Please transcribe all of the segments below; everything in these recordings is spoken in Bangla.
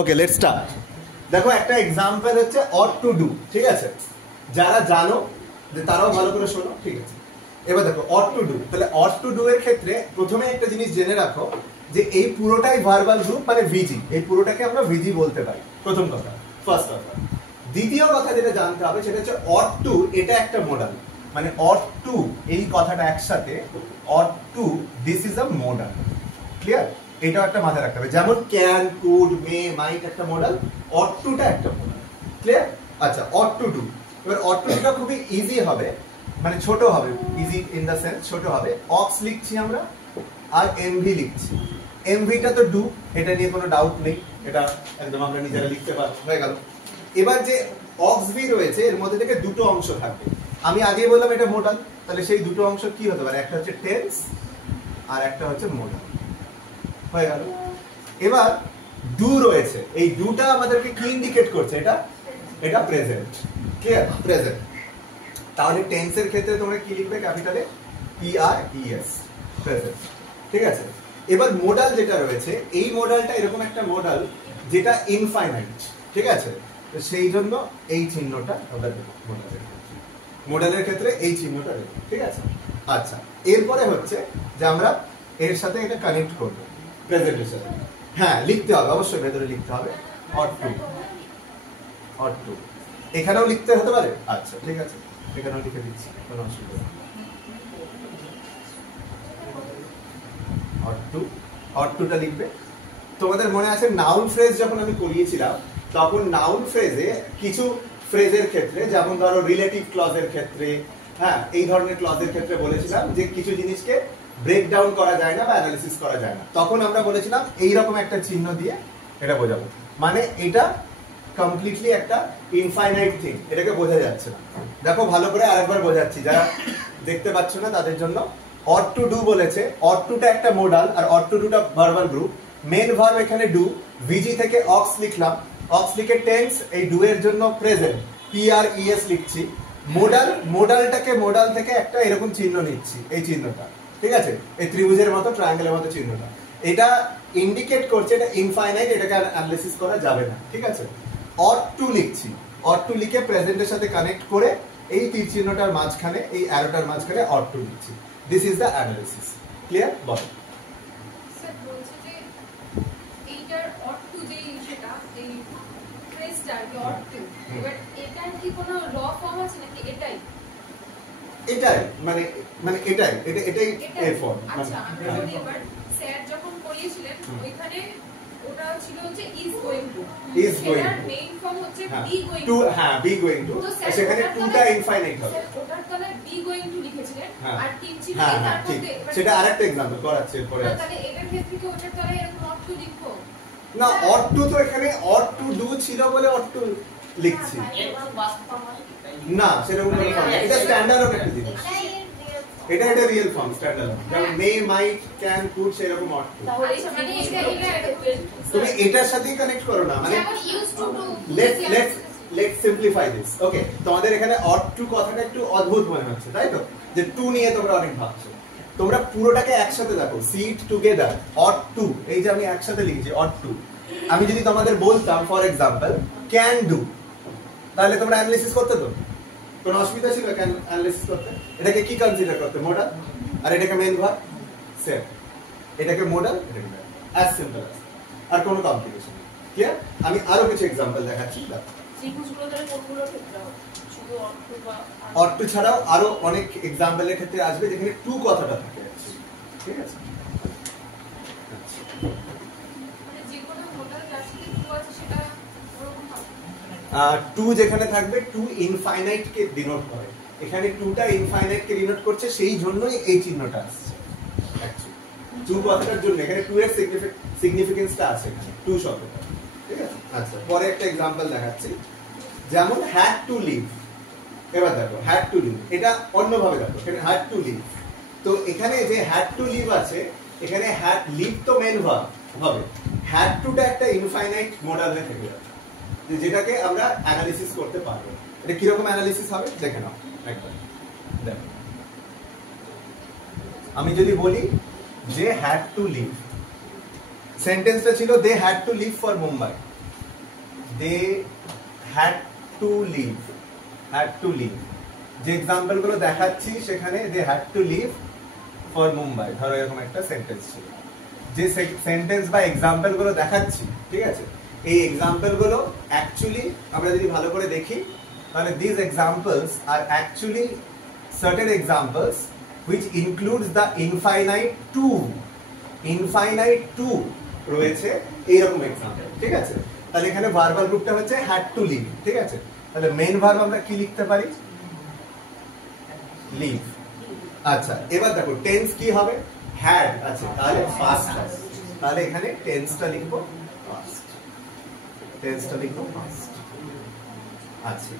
Okay let's start. দেখো একটা এক্সাম্পল হচ্ছে অট টু ডু, ঠিক আছে? যারা জানো যে তারাও ভালো করে শোনো, ঠিক আছে? এবার দেখো অট টু ডু, তাহলে অট টু ডু এর ক্ষেত্রে প্রথমে একটা জিনিস জেনে রাখো যে এই পুরোটাই ভার্বাল গ্রুপ, মানে ভিজি, এই পুরোটাকে আমরা ভিজি বলতে পারি, প্রথম কথা, ফার্স্ট কথা। দ্বিতীয় কথা যেটা জানতে হবে সেটা হচ্ছে অট টু, এটা একটা মডাল, মানে অট টু এই কথাটা একসাথে, ought to this is a modal, clear? এটাও একটা মাথায় রাখতে হবে, যেমন ক্যান, কুড, মে, মাইট একটা মডাল, অট টুটা একটা মডাল, ক্লিয়ার? আচ্ছা, অট টু ডু, এবার অট টু ডুটা খুবই ইজি হবে, মানে ছোট হবে, ইজি ইন দা সেন্স ছোট হবে। অক্স লিখছি আমরা আর এমভি লিখছি। এমভিটা তো ডু, এটা নিয়ে কোনো ডাউট নেই, এটা একদম আমরা নিজেরা লিখতে পারবো, হয়ে গেল। এবার যে অক্স ভি রয়েছে এর মধ্যে থেকে দুটো অংশ থাকবে, আমি আগেই বললাম এটা মোডাল, তাহলে সেই দুটো অংশ কি হতে পারে? একটা হচ্ছে টেন্স আর একটা হচ্ছে মোডাল, হয়ে গেল। এবার ডু রয়েছে, এই ডুটা আমাদেরকে কি ইন্ডিকেট করছে? এটা প্রেজেন্ট, ক্লিয়ার? প্রেজেন্ট। তাহলে টেন্সের ক্ষেত্রে তোমরা কি লিখবে? ক্যাপিটালে PRES, প্রেজেন্ট, ঠিক আছে? এবার মোডাল যেটা রয়েছে, এই মোডালটা এরকম একটা মোডাল যেটা ইনফাইনাইট, ঠিক আছে? তো সেই জন্য এই চিহ্নটা আমরা দেব মোডালের ক্ষেত্রে, এই চিহ্নটা দেব, ঠিক আছে? আচ্ছা, এরপরে হচ্ছে যে আমরা এর সাথে এটা কানেক্ট করব প্রেজেন্টের সাথে। হ্যাঁ, লিখতে হবে অবশ্যই, ভেতরে লিখতে হবে অট টু, অট টু। এখানেও লিখতে হতে পারে, আচ্ছা ঠিক আছে, এখানেও লিখে দিচ্ছি, কোনো অসুবিধা নেই। অট টু, অট টুটা লিখবে। তোমাদের মনে আছে নাউন ফ্রেজ যখন আমি করিয়েছিলাম, তখন নাউন ফ্রেজে কিছু ফ্রেজের ক্ষেত্রে, যেমন ধরো রিলেটিভ ক্লজের ক্ষেত্রে, হ্যাঁ এই ধরনের ক্লজের ক্ষেত্রে বলেছিলাম যে কিছু জিনিসকে ব্রেক ডাউন করা যায় না বা অ্যানালিসিস করা যায় না, তখন আমরা বলেছিলাম এইরকম একটা চিহ্ন দিয়ে এটা বোঝাবো, মানে এটা কমপ্লিটলি একটা ইনফাইনাইট থিং, এটাকে বোঝা যাচ্ছে না। দেখো ভালো করে আরেকবার বোঝাচ্ছি, যারা দেখতে পাচ্ছ না তাদের জন্য। অট টু ডু বলেছে, অট টুটা একটা মোডাল আর অট টু ডুটা ভার্বাল গ্রুপ। মেন ভার্ব এখানে ডু, ভিজি থেকে অক্স লিখলাম, অক্স লিখে টেন্স, এই ডু এর জন্য প্রেজেন্ট, PRES লিখছি। মোডাল, মোডালটাকে মোডাল থেকে একটা এরকম চিহ্ন নিচ্ছি, এই চিহ্নটা, ঠিক আছে? এই ত্রিভুজের মতো, ট্রায়াঙ্গেলের মতো চিহ্নটা, এটা ইন্ডিকেট করছে এটা ইনফাইনাইট, এটাকে অ্যানালিসিস করা যাবে না, ঠিক আছে? অট টু লিখছি, অট টু লিখে প্রেজেন্টের সাথে কানেক্ট করে এই তীর চিহ্নটার মাঝখানে, এই অ্যারোটার মাঝখানে অট টু লিখছি। This is the analysis, clear? বলো। স্যার বলছে যে এইটার অট টু যে সেটা, এই ফ্রেজটা কি অট টু, এবার এটার কি কোনো র ফর্ম আছে নাকি এটাই? এটাই মানে এটাই এর ফর্ম। আচ্ছা, আমরা এবার স্যার যখন করিয়েছিলেন ওইখানে ওটা ছিল হচ্ছে is going to, is going এর মেইন ফর্ম হচ্ছে বি গোইং টু, হ্যাঁ বি গোইং টু, সেখানে টুটা ইনফাইনাইট হবে। স্যার ওটার তলায় বি গোইং টু লিখেছিলেন আর তিন ছিল, হ্যাঁ হ্যাঁ তার ঠিক, মধ্যে সেটা আরেকটা एग्जांपल করাচ্ছি এরপরে। তাহলে এটার ক্ষেত্রে কি ওটার তলায় এরকম অট টু লিখবো না? অট টু তো এখানে অট টু ডু ছিল বলে অট টু লিখছি না, সেরকম কোনো ফর্ম না, এটা স্ট্যান্ডার্ড একটা জিনিস, এটা রিয়েল ফর্ম, স্ট্যান্ডার্ড। যেমন মে, মাইট, ক্যান, কুড, সেরকম অট টু। তাহলে মানে এটা তুমি এটার সাথেই কানেক্ট করো না, মানে যেমন use to do. Let's simplify this, okay? তোমাদের এখানে অট টু কথাটা একটু অদ্ভুত মনে হচ্ছে, তাই তো? যে টু নিয়ে তোমরা অনেক ভাবছো, তোমরা পুরোটাকে একসাথে দেখো, সিট টুগেদার, অট টু, এই যে আমি একসাথে লিখেছি অট টু। আমি যদি তোমাদের বলতাম ফর এক্সাম্পল ক্যান ডু, তাহলে তোমরা অ্যানালিসিস করতে তো কোনো অসুবিধা ছিল ক্যান অ্যানালিসিস করতে? এটাকে কি কনসিডার করতে? মোডাল, আর এটাকে মেন ভার্ব, সেম, এটাকে মোডাল, এটাকে মেন, অ্যাজ সিম্পল অ্যাজ, আর কোনো কমপ্লিকেশন নেই, ক্লিয়ার? আমি আরো কিছু এক্সাম্পল দেখাচ্ছি। অট টু ছাড়াও আরো অনেক এক্সাম্পলের ক্ষেত্রে আসবে যেখানে টু কথাটা থাকে, ঠিক আছে? মানে যে কোনো মোডাল ক্লাসিক টু আছে সেটা ওরকম হবে। টু যেখানে থাকবে, টু ইনফাইনাইট কে ডিনোট করে, এখানে টুটা ইনফাইনাইট কে ডিনোট করছে, সেই জন্যই এই চিহ্নটা আসছে। টু কথাটার জন্য এখানে টু এর সিগনিফিকেন্সটা আছে, এখানে টু শব্দটা, ঠিক আছে? আচ্ছা, পরে একটা एग्जांपल দেখাচ্ছি, যেমন হ্যাড টু লিভ। এবার দেখো হ্যাড টু লিভ, এটা অন্যভাবে দেখো, এখানে হ্যাড টু লিভ, তো এখানে যে হ্যাড টু লিভ আছে, এখানে হ্যাড লিভ তো মেন ভার্ব হবে, হ্যাড টুটা একটা ইনফাইনাইট মোডালে থেকে যাবে, যেটাকে আমরা অ্যানালিসিস করতে পারবো। এটা কিরকম অ্যানালিসিস হবে দেখে নাও একবার, দেখো। আমি যদি বলি যে হ্যাড টু লিভ, সেন্টেন্সটা ছিল they had to leave for Mumbai, they had to leave, যে এক্সাম্পল গুলো দেখাচ্ছি সেখানে they had to leave for Mumbai, ধরো এরকম একটা সেন্টেন্স ছিল। যে সেন্টেন্স বা এক্সাম্পল গুলো দেখাচ্ছি, ঠিক আছে, এই এক্সাম্পল গুলো অ্যাকচুয়ালি আমরা যদি ভালো করে দেখি তাহলে these examples are actually certain examples which includes the infinite to রয়েছে এইরকম এক্সাম্পল, ঠিক আছে। তাহলে এখানে ভার্বাল গ্রুপটা হচ্ছে had to live, ঠিক আছে। তাহলে মেইন ভার্ব আমরা কি লিখতে পারি? live। আচ্ছা, এবার দেখো টেন্স কি হবে? had আছে, তাহলে past হবে। তাহলে এখানে টেন্সটা লিখবো past, past। আচ্ছা,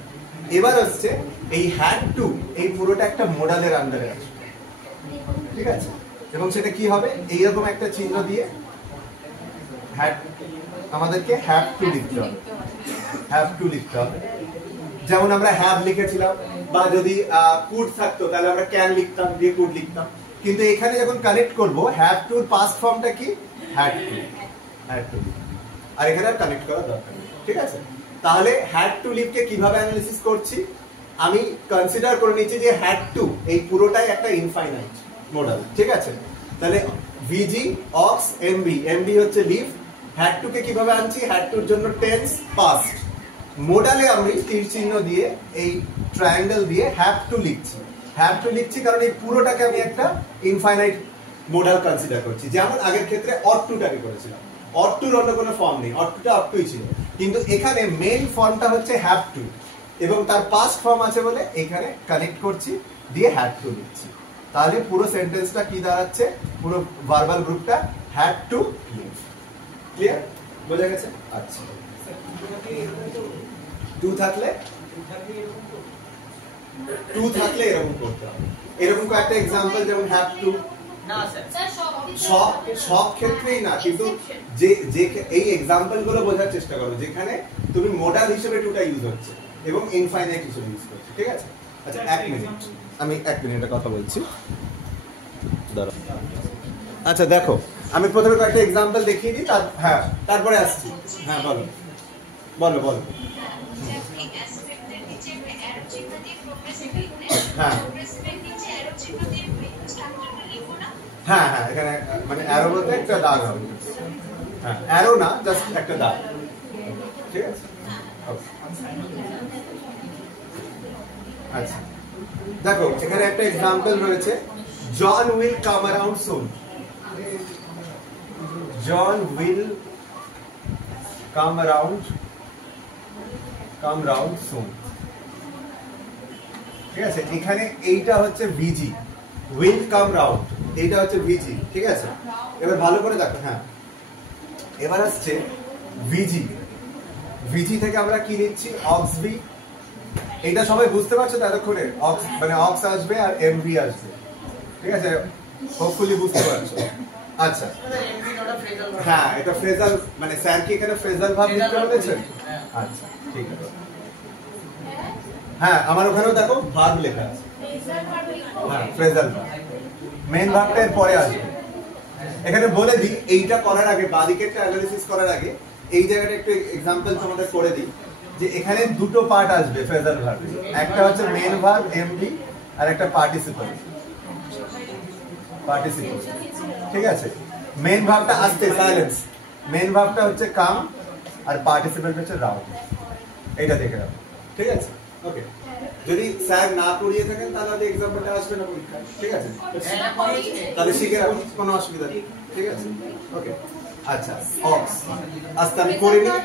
এবার হচ্ছে এই had to, এই পুরোটা একটা মোডালের আন্ডারে আছে, ঠিক আছে। এবং সেটা কি হবে? এইরকম একটা চিহ্ন দিয়ে আমাদেরকে have to লিখতে হবে। যেমন আমরা have লিখেছিলাম, বা যদি could থাকতো তাহলে আমরা can লিখতাম, দিয়ে could লিখতাম। কিন্তু এখানে যখন কানেক্ট করব have to এর পাস্ট ফর্মটা কি? had to। আর এখানে আর কানেক্ট করা দরকার নেই, ঠিক আছে। তাহলে had to live কে কিভাবে অ্যানালিসিস করছি? আমি কনসিডার করে নিচ্ছি যে had to এই পুরোটাই একটা ইনফাইনাইট মডেল, ঠিক আছে। তাহলে VG ox MB হচ্ছে লিভ, had to কে কিভাবে আনছি? had to এর জন্য টেন্স পাস্ট, মোডালে আমি তীর চিহ্ন দিয়ে এই ট্রায়াঙ্গেল দিয়ে have to লিখছি কারণ এই পুরোটাকে আমি একটা ইনফাইনাইট মোডাল কনসিডার করছি। যেমন আগের ক্ষেত্রে ought to টাকে করেছিলাম, ought to অন্য কোনো ফর্ম নেই, ought to টা ought to ছিল, কিন্তু এখানে মেইন ফর্মটা হচ্ছে have to এবং তার পাস্ট ফর্ম আছে বলে এখানে কানেক্ট করছি, দিয়ে had to লিখছি। তাহলে পুরো সেন্টেন্সটা কি দাঁড়াচ্ছে? পুরো ভার্বাল গ্রুপটা had to live। ক্লিয়ার? বোঝা গেছে? আচ্ছা, টু থাকলে এরকম করতে হবে। এরকম কয়েকটা এক্সাম্পল, যেমন have to, সব ক্ষেত্রেই না, কিন্তু যে এই এক্সাম্পল গুলো বোঝার চেষ্টা করো যেখানে তুমি মোডাল হিসেবে টুটা ইউজ হচ্ছে এবং ইনফাইনাইট হিসেবে ইউজ করছো, ঠিক আছে। আচ্ছা, আমি এক মিনিটের কথা বলছি। আচ্ছা দেখো, আমি প্রথমে কয়েকটা এক্সাম্পল দেখিয়ে দিই, তারপরে আসছি। হ্যাঁ, বলো। হ্যাঁ, এখানে মানে অ্যারো বলতে একটা দাগ হবে। হ্যাঁ, অ্যারো না, জাস্ট একটা দাগ, ঠিক আছে। আচ্ছা, দেখো এখানে একটা এক্সাম্পল রয়েছে, John will come around soon. John will come round soon, ঠিক আছে। এখানে এইটা হচ্ছে VG, will come round, এইটা হচ্ছে VG, ঠিক আছে। এবার ভালো করে দেখো, হ্যাঁ, এবার আসছে VG থেকে আমরা কি নিচ্ছি? ox v। এটা সবাই বুঝতে পারছো তো এতক্ষণে? ox মানে ox আসবে আর MV আসবে, ঠিক আছে, হোপফুলি বুঝতে পারছো। আচ্ছা, হ্যাঁ, এটা ফ্রেজাল, মানে স্যার কি এখানে ফ্রেজাল ভাব লিখতে বলেছেন? আচ্ছা, ঠিক আছে। হ্যাঁ, আমার ওখানেও দেখো ভার্ব লেখা আছে, হ্যাঁ, ফ্রেজাল ভাব। মেইন ভার্বটা এর পরে আসবে। এখানে বলে দিই, এইটা করার আগে, বাদিকেরটা অ্যানালিসিস করার আগে এই জায়গাটা একটু এক্সাম্পল তোমাদের করে দিই, যে এখানে দুটো পার্ট আসবে ফ্রেজাল ভার্বে, একটা হচ্ছে মেইন ভার্ব MV আর একটা পার্টিসিপল, ঠিক আছে। মেইন ভার্বটা আসছে সাইলেন্স, মেইন ভার্বটা হচ্ছে কাম আর পার্টিসিপেন্ট হচ্ছে রাউন্ড, এইটা দেখে রাখো, ঠিক আছে। ওকে, যদি স্যার না পড়িয়ে থাকেন তাহলে এক্সাম্পলটা আসবে না পরীক্ষায়, ঠিক আছে। তাহলে শিখে রাখুন, কোনো অসুবিধা নেই, ঠিক আছে। ওকে, আচ্ছা, অক্স আস্তে আমি করে নিই।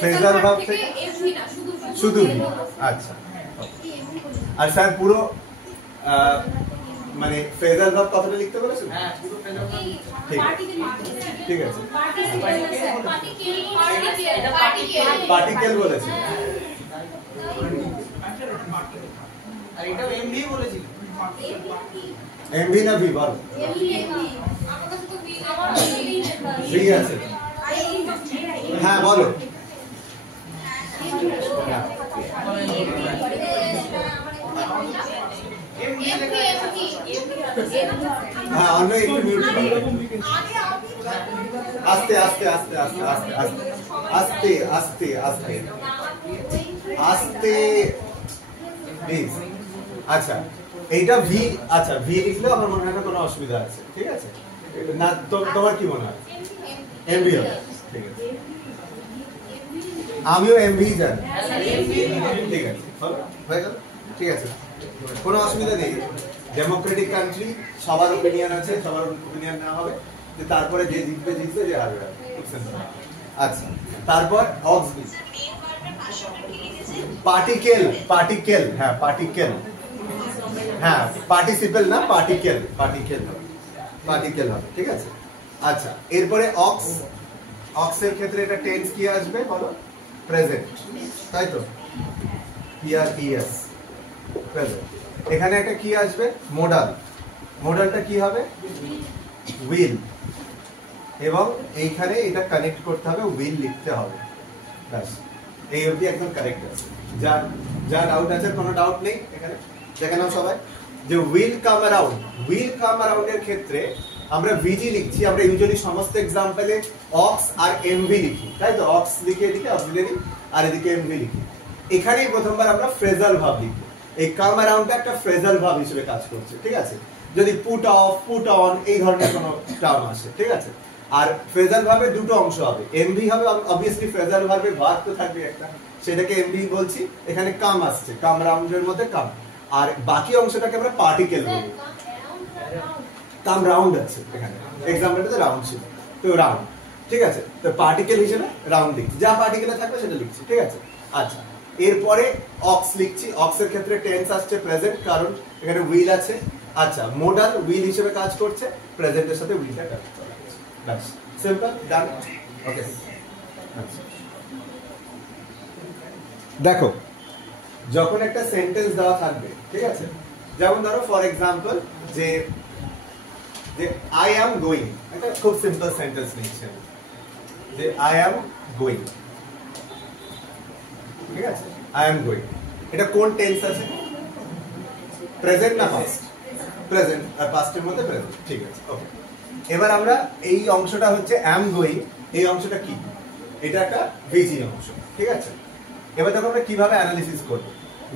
ফ্রেজাল ভার্ব থেকে শুধু, আচ্ছা। আর স্যার পুরো মানে ফ্রেজাল ভার্ব কতটা লিখতে বলেছেন? হ্যাঁ, পুরো ফ্রেজাল ভার্ব, ঠিক আছে। পার্টিকেল বলেছেন, আর এটা এমভি বলেছিল। এমভি না ভি? বল। ভি আছে, হ্যাঁ বলো। হ্যাঁ, অন্য একটু মিউট করো। আস্তে আস্তে আস্তে আস্তে আস্তে আস্তে আস্তে আস্তে আস্তে প্লিজ। আচ্ছা এইটা ভি, আচ্ছা ভি লিখলেও আমার মনে হয় না কোনো অসুবিধা আছে, ঠিক আছে না? তোমার কি মনে হয়? এমভি হবে, ঠিক আছে। আমিও এমভি জানি, ঠিক আছে হয়ে গেল, ঠিক আছে কোনো অসুবিধা নেই। ডেমোক্রেটিক কান্ট্রি, সবার ওপিনিয়ন আছে, সবার ওপিনিয়ন নেওয়া হবে, তারপরে যে জিতবে জিতবে, যে হারবে হারবে। আচ্ছা তারপর অক্সবি, পার্টিকেল, পার্টিকেল, হ্যাঁ পার্টিকেল, হ্যাঁ পার্টিসিপেল না পার্টিকেল, পার্টিকেল হবে, পার্টিকেল হবে, ঠিক আছে। আচ্ছা এরপরে অক্স, অক্সের ক্ষেত্রে এটা টেন্স কি আসবে বলো? প্রেজেন্ট, তাই তো? PRES, present. এখানে একটা কি আসবে? মোডাল, মোডালটা কি হবে? উইল, এবং এইখানে এটা কানেক্ট করতে হবে, উইল লিখতে হবে, ব্যাস এই অবধি একদম কারেক্ট আছে। যা ডাউট আছে, কোনো ডাউট নেই এখানে? দেখে নাও সবাই যে will come around, will come around এর ক্ষেত্রে আমরা ভিজি লিখছি, আমরা ইউজুয়ালি সমস্ত এক্সাম্পলে অক্স আর এমভি লিখি, তাই তো? অক্স লিখে এদিকে অক্সিলারি আর এদিকে এমভি লিখি। এখানেই প্রথমবার আমরা ফ্রেজাল ভাব লিখি। এই কাম অ্যারাউন্ডটা একটা ফ্রেজাল ভাব হিসেবে কাজ করছে, ঠিক আছে? যদি পুট অফ, পুট অন এই ধরনের কোনো টার্ম আসে, ঠিক আছে? আর ফ্রেজাল ভার্বের দুটো অংশ হবে, এমভি হবে অবভিয়াসলি, ফ্রেজাল ভার্বের ভার্ব তো থাকবে একটা, সেটাকে এমভি বলছি। এখানে কাম আসছে, কাম রাউন্ডের মধ্যে কাম, আর বাকি অংশটাকে আমরা পার্টিকেল বলি। কাম রাউন্ড আছে এখানে, এক্সাম্পলটাতে রাউন্ড ছিল, তো রাউন্ড, ঠিক আছে? তো পার্টিকেল হিসেবে রাউন্ড লিখছি, যা পার্টিকেলে থাকবে সেটা লিখছি, ঠিক আছে? আচ্ছা এরপরে অক্স লিখছি, অক্সের ক্ষেত্রে টেন্স আসছে প্রেজেন্ট, কারণ এখানে উইল আছে। আচ্ছা মোডাল উইল হিসেবে কাজ করছে, প্রেজেন্টের সাথে উইলটা কাজ করছে, ব্যাস সিম্পল, ডান, ওকে। দেখো যখন একটা সেন্টেন্স দেওয়া থাকবে, ঠিক আছে, যেমন ধরো ফর এক্সাম্পল যে আই অ্যাম গোয়িং, এটা খুব সিম্পল সেন্টেন্স নিচ্ছে, যে আই অ্যাম গোয়িং, ঠিক আছে? আই অ্যাম গোয়িং, এটা কোন টেন্স আছে? প্রেজেন্ট না পাস্ট? প্রেজেন্ট, আর পাস্টের মধ্যে প্রেজেন্ট, ঠিক আছে, ওকে। এবার আমরা এই অংশটা হচ্ছে অ্যাম গোয়িং, এই অংশটা কি? এটা একটা ভিজি অংশ, ঠিক আছে? এবার দেখো আমরা কিভাবে অ্যানালিসিস করব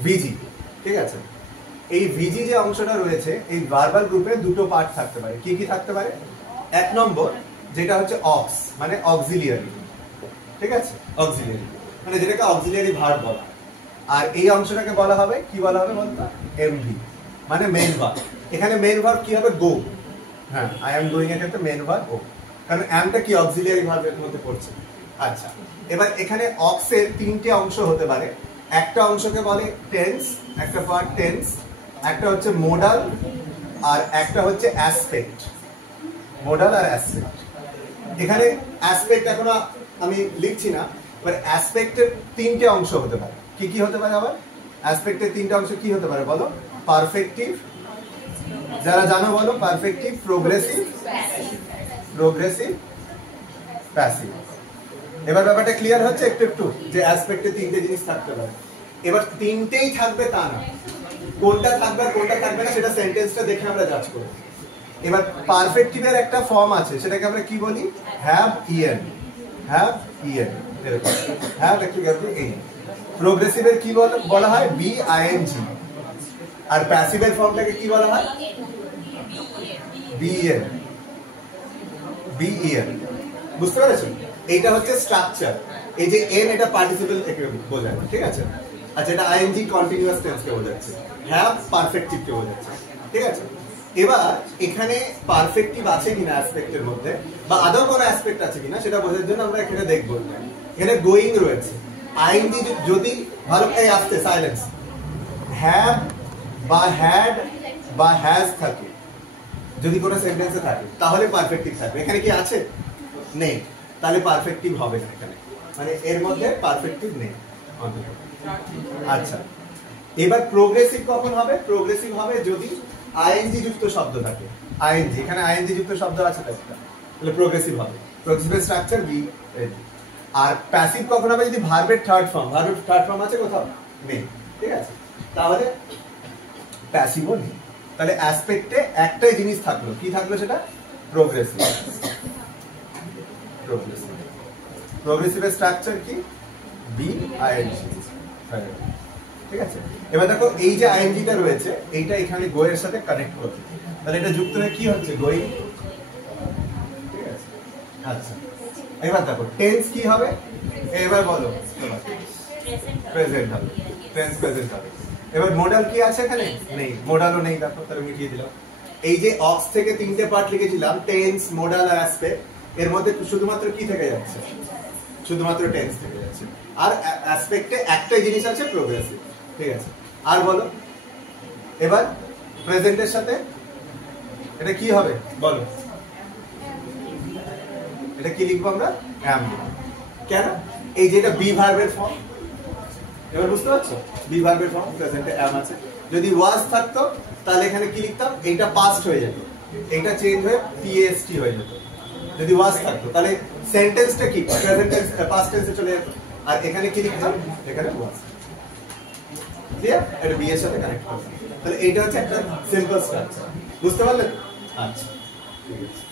ভিজি, ঠিক আছে? এই ভিজি যে অংশটা রয়েছে, এই ভার্বাল গ্রুপে দুটো পার্ট থাকতে পারে। কি কি থাকতে পারে? এক নম্বর যেটা হচ্ছে অক্স, মানে অক্সিলিয়ারি, ঠিক আছে? অক্সিলিয়ারি মানে যেটাকে অক্সিলিয়ারি ভার্ব বলা, আর এই অংশটাকে বলা হবে কি বলা হবে বলতো? এমভি, মানে মেইন ভার্ব। এখানে মেইন ভার্ব কি হবে? গো, হ্যাঁ আই অ্যাম গোয়িং এর ক্ষেত্রে মেইন ভার্ব গো, কারণ অ্যামটা কি অক্সিলিয়ারি ভার্বের মধ্যে পড়ছে। আচ্ছা এবার এখানে অক্সের তিনটে অংশ হতে পারে, একটা অংশকে বলে টেন্স, একটা পার্ট টেন্স, একটা হচ্ছে মোডাল, আর একটা হচ্ছে অ্যাসপেক্ট। মোডাল আর অ্যাসপেক্ট, এখানে অ্যাসপেক্ট এখন আমি লিখছি না। এবার অ্যাসপেক্টের তিনটে অংশ হতে পারে, কি কি হতে পারে? আবার অ্যাসপেক্টের তিনটে অংশ কি হতে পারে বলো? পারফেক্টিভ, যারা জানো বলো, পারফেক্টিভ, প্রোগ্রেসিভ, প্রোগ্রেসিভ, প্যাসিভ। এবার ব্যাপারটা ক্লিয়ার হচ্ছে একটু একটু, যে অ্যাসপেক্টে তিনটে জিনিস থাকতে পারে। এবার তিনটেই থাকবে তা না, কোনটা থাকবে আর কোনটা থাকবে না সেটা সেন্টেন্সটা দেখে আমরা জাজ করব। এবার পারফেক্টিভের একটা ফর্ম আছে, সেটাকে আমরা কি বলি? হ্যাভ ইএন, হ্যাভ ইএন, এরকম হ্যাভ একটু এই। প্রোগ্রেসিভের কি বলা হয়? বিআইএনজি। আর প্যাসিভের ফর্মটাকে কি বলা হয়? BN, BN. বুঝতে পেরেছো? এইটা হচ্ছে স্ট্রাকচার। এই যে এন, এটা পার্টিসিপল থেকে বোঝায়, ঠিক আছে? আচ্ছা এটা আইএনজি কন্টিনিউয়াস টেন্সকে বোঝাচ্ছে, হ্যাভ পারফেক্টিভকে বোঝাচ্ছে, ঠিক আছে? এবার এখানে পারফেক্টিভ আছে কিনা অ্যাসপেক্টের মধ্যে, বা আদৌ কোনো অ্যাসপেক্ট আছে কিনা সেটা বোঝার জন্য আমরা এখানে দেখবো। এখানে গোয়িং রয়েছে, আইএনজি যদি ভালো আসতে সাইলেন্স, হ্যাভ বা হ্যাড বা হ্যাজ থাকে, যদি কোনো সেন্টেন্সে থাকে তাহলে পারফেক্টিভ থাকবে। এখানে কি আছে? নেই, তাহলে পারফেক্টিভ হবে না এখানে, মানে এর মধ্যে পারফেক্টিভ নেই। আচ্ছা এবার প্রোগ্রেসিভ কখন হবে? প্রোগ্রেসিভ হবে যদি আইএনজি যুক্ত শব্দ থাকে। আইএনজি, এখানে আইএনজি যুক্ত শব্দ আছে তাহলে প্রোগ্রেসিভ হবে। প্রোগ্রেসিভের স্ট্রাকচার বি। আর প্যাসিভ কখন হবে? যদি ভার্বের থার্ড ফর্ম, ভার্বের থার্ড ফর্ম আছে কোথাও? নেই, ঠিক আছে? তাহলে প্যাসিভও নেই। তাহলে অ্যাসপেক্টে একটাই জিনিস থাকলো, কি থাকলো সেটা? Progressive, progressive. প্রোগ্রেসিভের স্ট্রাকচার কি? Be ING. ঠিক আছে, এবার দেখো এই যে আইএনজিটা রয়েছে এইটা এখানে গো এর সাথে কানেক্ট করবে, তাহলে এটা যুক্ত হয়ে কি হচ্ছে? গোয়িং। ঠিক আছে, আচ্ছা এবার দেখো টেন্স কি হবে? এবার বলো, প্রেজেন্ট হবে, টেন্স প্রেজেন্ট হবে। এবার মোডাল কি আছে এখানে? নেই, মোডালও নেই, দেখো তাহলে মিটিয়ে দিলাম। এই যে অক্স থেকে তিনটে পার্ট লিখেছিলাম, টেন্স, মোডাল আর অ্যাসপেক্ট, এর মধ্যে শুধুমাত্র কি থেকে যাচ্ছে? শুধুমাত্র টেন্স থেকে যাচ্ছে। আর অ্যাসপেক্টে একটাই জিনিস আছে, প্রোগ্রেসিভ। ঠিক আছে, আর বলো এবার প্রেজেন্টের সাথে এটা কি হবে বলো? এটা কি লিখবো আমরা? অ্যাম লিখবো। কেন? এই যে এটা বি ভার্বের ফর্ম, এবার বুঝতে পারছো? বি ভার্বের ফর্ম, প্রেজেন্টে অ্যাম আছে। যদি ওয়াজ থাকতো তাহলে এখানে কি লিখতাম? এইটা পাস্ট হয়ে যেত, এইটা চেঞ্জ হয়ে পিএসটি হয়ে যেত। যদি ওয়াজ থাকতো তাহলে সেন্টেন্সটা কি? প্রেজেন্ট টেন্স, পাস্ট টেন্সে চলে যেত। আর এখানে কি লিখতাম? এখানে ওয়াজ। ক্লিয়ার? এটা বি এর সাথে কানেক্ট করব। তাহলে এইটা হচ্ছে একটা সিম্পল স্ট্রাকচার, বুঝতে পারলে? আচ্ছা ঠিক আছে।